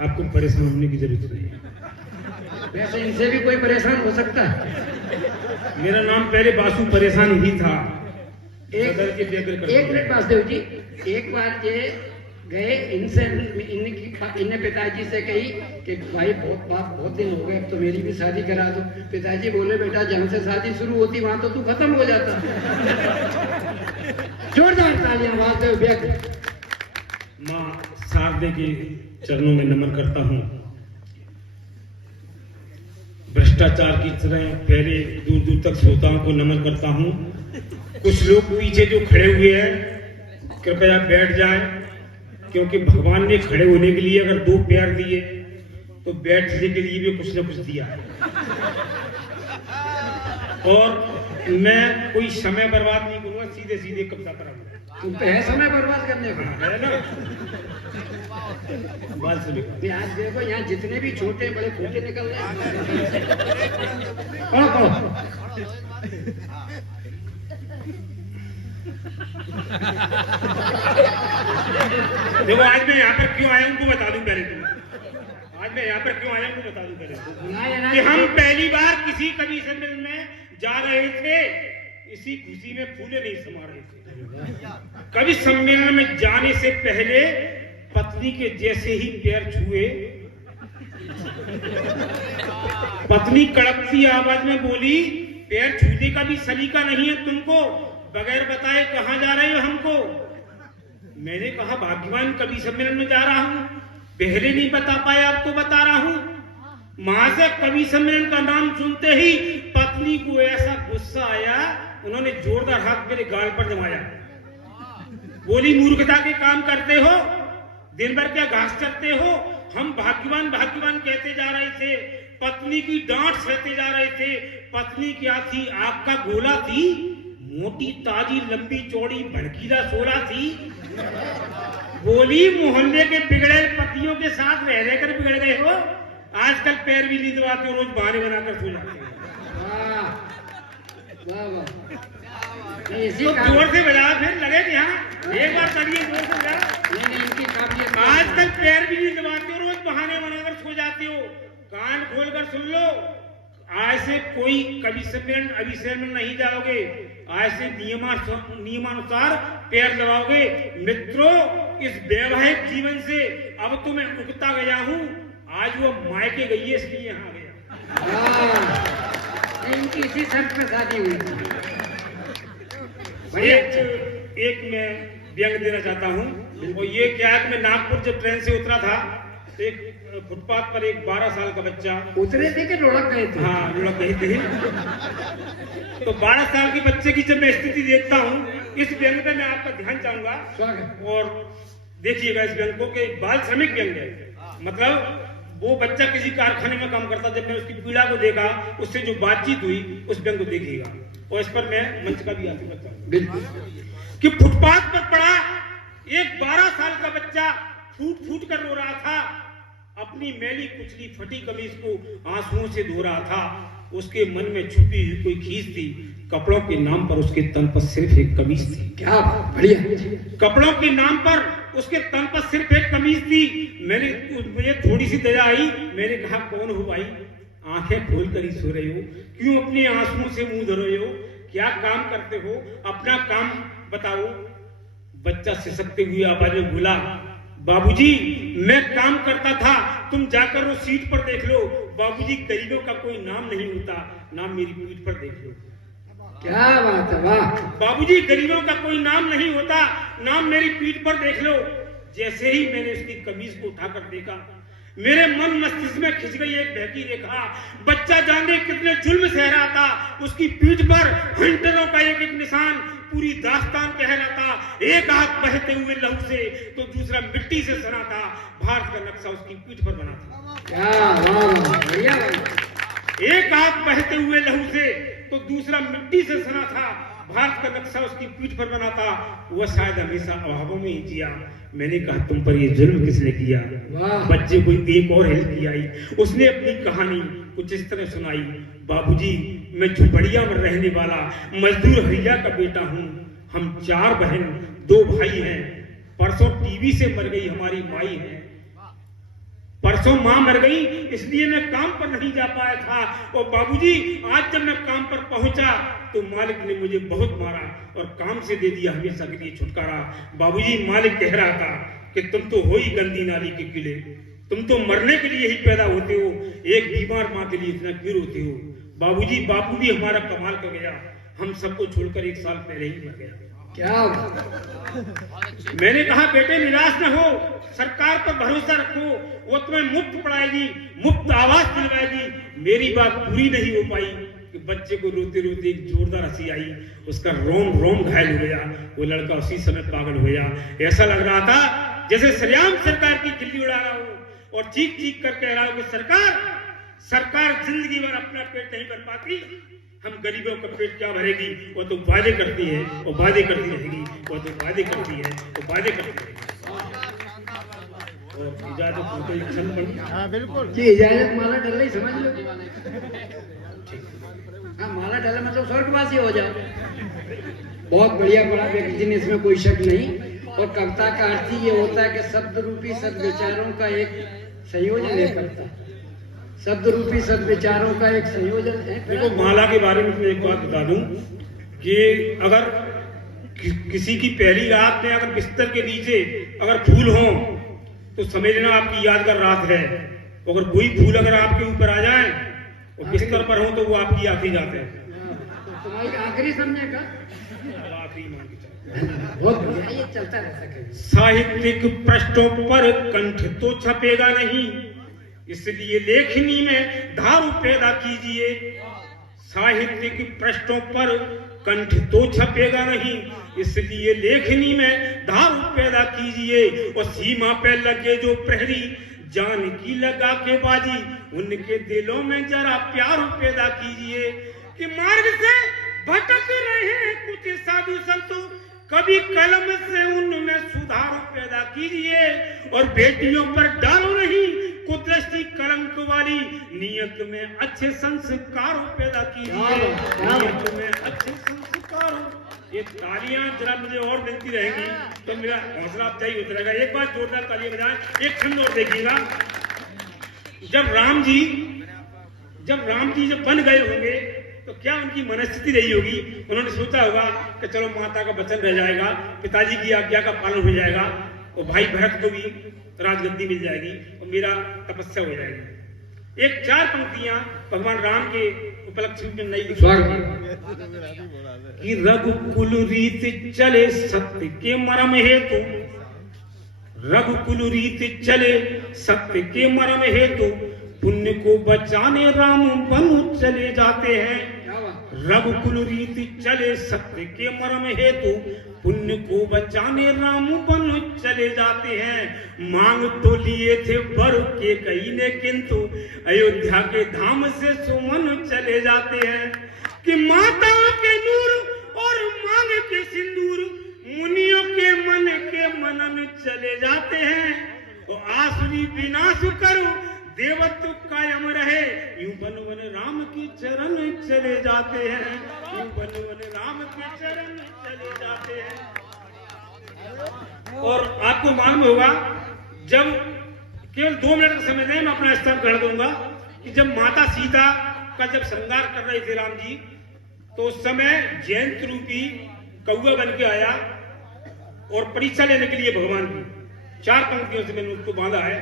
आपको परेशान होने की जरूरत नहीं है। वैसे इनसे भी कोई परेशान हो सकता है। मेरा नाम पहले बासु परेशान ही था। एक मिनट वासुदेव जी, एक बार ये गए इनसे, इनने पिताजी से कही कि भाई बहुत दिन हो गए, अब तो मेरी भी शादी करा दो। पिताजी बोले बेटा जहाँ से शादी शुरू होती वहां तो तू खत्म हो जाता। जोरदार तालियां वासुदेव व्यक्त। माँ शारदे के चरणों में नमन करता हूँ। भ्रष्टाचार की तरह पहले दूर दूर तक श्रोताओं को नमन करता हूँ। कुछ लोग पीछे जो खड़े हुए हैं कृपया बैठ जाएं, क्योंकि भगवान ने खड़े होने के लिए अगर 2 पैर दिए तो बैठने के लिए भी कुछ न कुछ दिया है। और मैं कोई समय बर्बाद नहीं करूंगा, सीधे सीधे कब्जा कराऊंगा। तुम पे है समय बर्बाद करने को, है ना? बात सुनिए। आज देखो यहाँ जितने भी छोटे बड़े खोटे निकल रहे हैं। पढ़ो। देखो आज मैं यहाँ पर क्यों आया हूँ तो बता दूं पहले। आज मैं यहाँ पर क्यों आया हूँ तो बता दूं पहले कि हम पहली बार किसी कवि सम्मेलन में जा रहे थे, इसी खुशी में फूले नहीं समा रहे थे। कवि सम्मेलन में जाने से पहले पत्नी के जैसे ही पैर छुए, पत्नी कड़कती आवाज में बोली पैर छूने का भी सलीका नहीं है तुमको, बगैर बताए कहां जा रहे हो हमको। मैंने कहा भाग्यवान कवि सम्मेलन में जा रहा हूं, पहले नहीं बता पाया अब तो बता रहा हूं। मां से कवि सम्मेलन का नाम सुनते ही पत्नी को ऐसा गुस्सा आया, उन्होंने जोरदार हाथ मेरे गाल पर जमाया। बोली मूर्खता के काम करते हो, दिन भर क्या घास चरते हो। हम भाग्यवान भाग्यवान कहते जा रहे थे, पत्नी की डांट सहते जा रहे थे। पत्नी क्या थी, आग का गोला थी, मोटी ताजी लंबी चौड़ी भड़कीला सोला थी। बोली मोहल्ले के बिगड़े पतियों के साथ रह रहकर बिगड़ गए हो, आजकल पैर भी नहीं दबाते हो, रोज बहाने बनाकर सो जाते हो। तो जोर से बजा फिर लगे कि हाँ एक बार करिए जोर से बजा। आजकल पैर भी नहीं दबाते हो, रोज बहाने बनाकर सो जाते हो। कान खोलकर सुन लो, आज से कोई कवि सम्मेलन अभिषेक में नहीं जाओगे, आज से नियमानुसार पैर दबाओगे। मित्रों, इस वैवाहिक जीवन से अब तो मैं उगता गया हूँ, आज वो मायके गई है इसलिए यहाँ गया। इनकी इसी शर्त पे शादी हुई थी। एक मैं व्यंग देना चाहता हूँ, और ये क्या है कि मैं नागपुर जब ट्रेन से उतरा था, एक फुटपाथ पर एक 12 साल का बच्चा उतरे थे कि लुढ़क गए थे? हाँ लुढ़क गए थे। तो 12 साल के बच्चे की जब मैं स्थिति देखता हूँ, इस व्यंग पे मैं आपका ध्यान चाहूंगा। और देखिएगा इस व्यंग को कि बाल श्रमिक व्यंग है। मतलब वो बच्चा किसी कारखाने में काम करता, जब मैं उसकी पीड़ा को देखा, उससे जो बातचीत हुई, उस व्यंग को देखिएगा। और इस पर मैं मंच का भी आशीर्वाद चाहूंगा कि फुटपाथ पर पड़ा एक 12 साल का बच्चा फूट फूट कर रो रहा था, अपनी मैली कुचली फटी कमीज को आंसुओं से धो रहा था। उसके मन में छुपी हुई कोई खींच थी, कपड़ों के नाम पर उसके तन पर सिर्फ एक कमीज थी। क्या बढ़िया, कपड़ों के नाम पर उसके तन पर सिर्फ एक कमीज थी। मुझे थोड़ी सी दया आई, मैंने कहा कौन हो भाई, आंखें खोल कर ही सो रहे हो, क्यों अपने आंसुओं से मुंह धो रहे हो, क्या काम करते हो, अपना काम बताओ। बच्चा सिसकते हुए आवाज में बोला, बाबूजी मैं काम करता था, तुम जाकर वो सीट पर देख लो। बाबूजी गरीबों का कोई नाम नहीं होता, नाम मेरी पीठ पर देख लो। क्या बात है, वाह। बाबूजी गरीबों का कोई नाम नहीं होता, नाम मेरी पीठ पर देख लो। जैसे ही मैंने उसकी कमीज को उठाकर देखा, मेरे मन मस्तिष्क में खिंच गई एक बहकी रेखा। बच्चा जाने कितने जुल्म सह रहा था, उसकी पीठ पर हंटरों का एक एक निशान पूरी दास्तान कह रहा था। एक हाथ बहते हुए लहू से तो दूसरा मिट्टी से सना था, भारत का नक्शा उसकी पीठ पर बना था। एक हाथ बहते हुए लहू से तो दूसरा मिट्टी से सना था, भारत का नक्शा उसकी पीठ पर बना था। वह शायद हमेशा अभावों में ही जिया। मैंने कहा तुम पर ये जुल्म किसने किया। बच्चे को एक और हेल्प की आई, उसने अपनी कहानी कुछ इस तरह सुनाई। बाबूजी मैं झुपड़िया में रहने वाला मजदूर हरिया का बेटा हूँ। हम 4 बहन 2 भाई हैं। परसों टीबी से मर गई हमारी माई है। परसों माँ मर गई, इसलिए मैं काम पर नहीं जा पाया था। और बाबूजी आज जब मैं काम पर पहुंचा तो मालिक ने मुझे बहुत मारा और काम से दे दिया हमेशा के लिए छुटकारा। बाबूजी मालिक कह रहा था कि तुम तो हो ही गंदी नाली के कीड़े, तुम तो मरने के लिए ही पैदा होते हो, एक बीमार माँ के लिए इतना क्यों रोते हो। बाबूजी बापू भी हमारा कमाल कर गया, हम सबको छोड़कर 1 साल पहले ही मर गया। क्या मैंने कहा बेटे निराश न हो, सरकार पर भरोसा रखो, वो तुम्हें मुफ्त पढ़ाएगी, मुफ्त आवास दिलवाएगी। मेरी बात पूरी नहीं हो पाई कि बच्चे को रोते रोते एक जोरदार हंसी आई, उसका रोम रोम घायल हो गया। वो लड़का उसी समय पागल हो गया। ऐसा लग रहा था जैसे सरेआम सरकार की खिल्ली उड़ा रहा हो और चीख चीख कर कह रहा हो कि सरकार जिंदगी भर अपना पेट नहीं भर पाती, हम गरीबों का पेट क्या भरेगी। वो तो वादे करती है, वो वादे करती रहेगी, वो तो वादे करती है, वो वादे करती रहेगी। और इजाजत को कोई क्षण पड़ी। हाँ बिल्कुल जी, इजाजत माला डल रही, समझ लो। हाँ, माला डाला मतलब स्वर्गवासी हो जाओ। बहुत बढ़िया पढ़ा व्यक्ति, इसमें कोई शक नहीं। और कविता का अर्थ ये होता है कि शब्द रूपी सद्विचारों का एक संयोजन है कविता। शब्द रूपी सद्विचारों का एक संयोजन है। देखो माला के बारे में एक बात बता दूं कि अगर किसी की पहली रात में अगर बिस्तर के नीचे अगर फूल हो तो समझना आपकी यादगार रात है। अगर कोई फूल अगर आपके ऊपर आ जाए और बिस्तर पर हो तो वो आपकी आखिरी जाते हैं। तुम्हारी आखिरी समझे का आखिरी मान के चलो। बहुत बढ़िया, ये चलता रहता है। साहित्यिक पृष्ठों पर कंठ तो छपेगा नहीं, इसलिए लेखनी में धारू पैदा कीजिए। साहित्यिक पृष्ठों पर कंठ तो छपेगा नहीं, इसलिए लेखनी में धारू पैदा कीजिए। और सीमा पे लगे जो प्रहरी जान की लगा के बाजी, उनके दिलों में जरा प्यार पैदा कीजिए। कि मार्ग से भटक रहे हैं कुछ साधु संतों, कभी कलम से उनमें सुधार पैदा कीजिए। और बेटियों पर डालो नहीं कुदृष्टि कलंक वाली, नियत में अच्छे संस्कार पैदा कीजिए। नियत में अच्छे संस्कार। ये तालियां जरा मुझे और मिलती रहेंगी तो मेरा हौसला अफजाई होता रहेगा। एक बार जोरदार तालियां बजाएं, एक क्षण और देखिएगा। जब राम जी जब बन गए होंगे तो क्या उनकी मनस्थिति रही होगी। उन्होंने सोचा होगा कि चलो माता का वचन रह जाएगा, पिताजी की आज्ञा का पालन हो जाएगा और भाई भरत को भी राजगद्दी मिल जाएगी और मेरा तपस्या हो जाएगी। एक 4 पंक्तियां भगवान राम के उपलक्ष्य में नहीं लिखी कि रघुकुल रीत चले सत्य के मरम हेतु, रघुकुल रीत चले सत्य के मरम हेतु, पुण्य को बचाने राम वन चले जाते हैं। रघुकुल रीति चले सत्य के मरम हेतु, पुण्य को बचाने राम वन चले जाते हैं। मांग तो लिए थे वर के कई ने, किंतु अयोध्या के धाम से सुमन चले जाते हैं। कि माता के नूर और मांग के सिंदूर, मुनियों के मन के मनन चले जाते हैं। और आसुरी विनाश करो देवत्व कायम रहे, यूं बन बन राम के चरण चले जाते हैं। यूं बन बन राम के चरण चले जाते हैं। और आपको मालूम होगा जब केवल 2 मिनट का समय दें, मैं अपना स्थान कर दूंगा कि जब माता सीता का जब श्रृंगार कर रहे थे राम जी, तो उस समय जयंत रूपी कौआ बन के आया और परीक्षा लेने के लिए भगवान की 4 पंक्तियों से मैंने उसको बांधा है।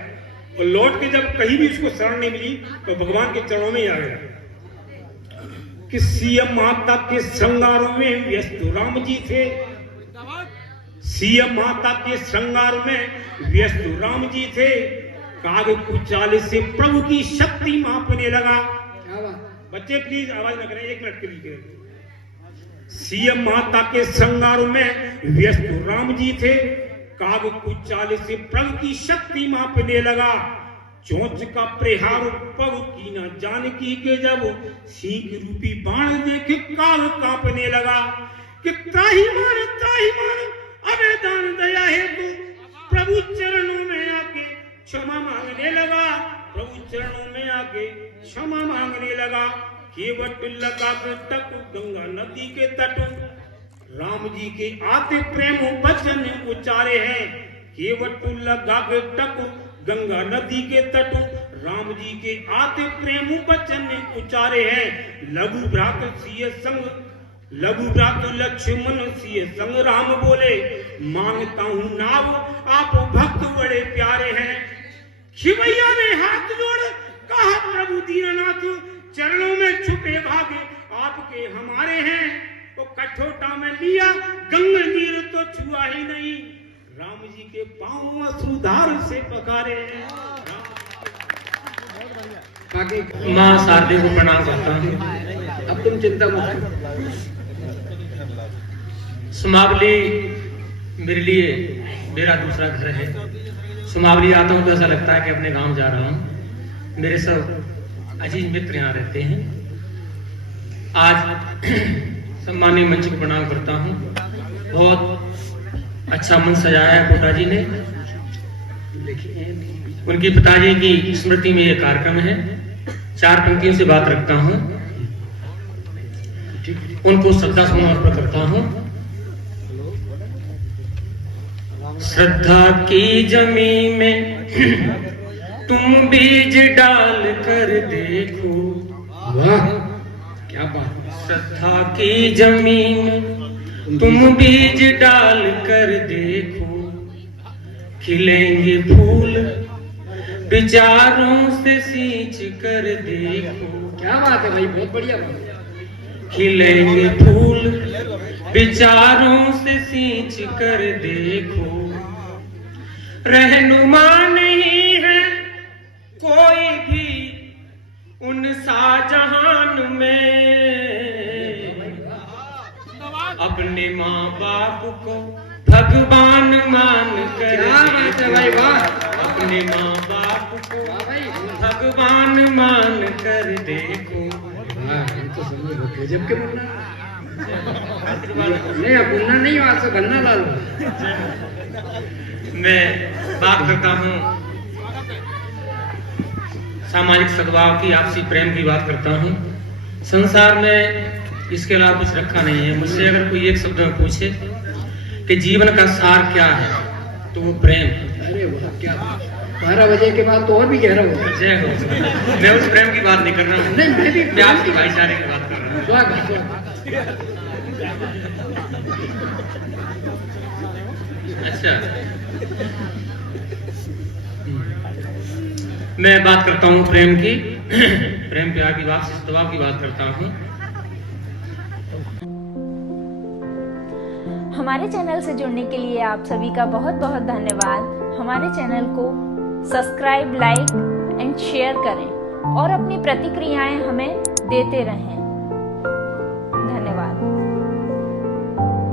और लौट के जब कहीं भी उसको शरण नहीं मिली तो भगवान के चरणों में ही आ गया। कि सीएम माता के श्रृंगारों में व्यस्त राम जी थे, सीएम माता के श्रृंगार में व्यस्त राम जी थे। काग कुचाल से प्रभु की शक्ति मापने लगा। बच्चे प्लीज आवाज न करें, 1 मिनट के लिए। सीएम माता के श्रृंगार में व्यस्त राम जी थे, काग कुचाल से प्रभु की शक्ति मापने लगा। चोंच का प्रहार पग की न जानकी के, जब सीख रूपी बाण देख काग कांपने लगा। कि त्राहिमाम अवेदान दया हेतु, प्रभु चरणों में आके क्षमा मांगने लगा। प्रभु चरणों में आके क्षमा मांगने लगा। केवट लगा के तट गंगा नदी के तट, राम जी के आते प्रेम वचन उचारे हैं। केवट लगा के तट गंगा नदी के तट, राम जी के आते प्रेम वचन उचारे हैं। लघु भ्रात सिय संग, लघु भ्रात लक्ष्मण सिय संग राम बोले, मांगता हूं नाव आप भक्त बड़े प्यारे हैं। शिवैया ने हाथ जोड़ कहा प्रभु दीननाथ, चरणों में छुपे भागे आपके हमारे हैं। तो कठोटा में लिया गंगा नीर तो छुआ ही नहीं, राम जी के पांव अश्रुधार से पकारे हैं। माँ शारदे को प्रणाम करता हूँ। अब तुम चिंता मत करो। सुमावली मेरे लिए मेरा दूसरा घर है। सुमावली आता हूँ तो ऐसा लगता है कि अपने गांव जा रहा हूँ। मेरे सब अजीज मित्र यहाँ रहते हैं। आज सम्मानीय मंच को प्रणाम करता हूँ। बहुत अच्छा मंच सजाया है कोटा जी ने। उनके पिताजी की स्मृति में यह कार्यक्रम है। 4 पंक्तियों से बात रखता हूँ, उनको श्रद्धा सुमन अर्पण करता हूँ। श्रद्धा की जमीन में तुम बीज डाल कर देखो। वाह क्या बात। श्रद्धा की जमीन में तुम बीज डाल कर देखो, खिलेंगे फूल विचारों से सींच कर देखो। क्या बात है भाई, बहुत बढ़िया बात। खिलेंगे फूल विचारों से सींच कर देखो, रहनुमा नहीं है कोई भी उन शाहजहान में, अपने माँ बाप को भगवान मान कर। क्या बात है भाई, वाह। अपने माँ बाप को वाह भाई, भगवान मान कर देखो। वाह, ये तो समझ लो गजब के मुन्ना। नहीं अब मुन्ना नहीं, वहां से बन्ना लाल। मैं बात करता हूँ सामाजिक सद्भाव की, आपसी प्रेम की बात करता हूँ। संसार में इसके अलावा कुछ रखा नहीं है। मुझसे अगर कोई एक शब्द में पूछे कि जीवन का सार क्या है, तो वो प्रेम। अरे वाह क्या, 12 बजे के बाद तो और भी गहरा होगा। जय हो। मैं उस प्रेम की बात नहीं कर रहा हूँ, नहीं मैं भी मैं आपकी भाईचारे की बात कर रहा हूँ। स्वागत। अच्छा, मैं बात करता हूँ प्रेम की, प्रेम प्यार की बात, सद्भाव की बात करता हूँ। हमारे चैनल से जुड़ने के लिए आप सभी का बहुत बहुत धन्यवाद। हमारे चैनल को सब्सक्राइब, लाइक एंड शेयर करें और अपनी प्रतिक्रियाएं हमें देते रहें।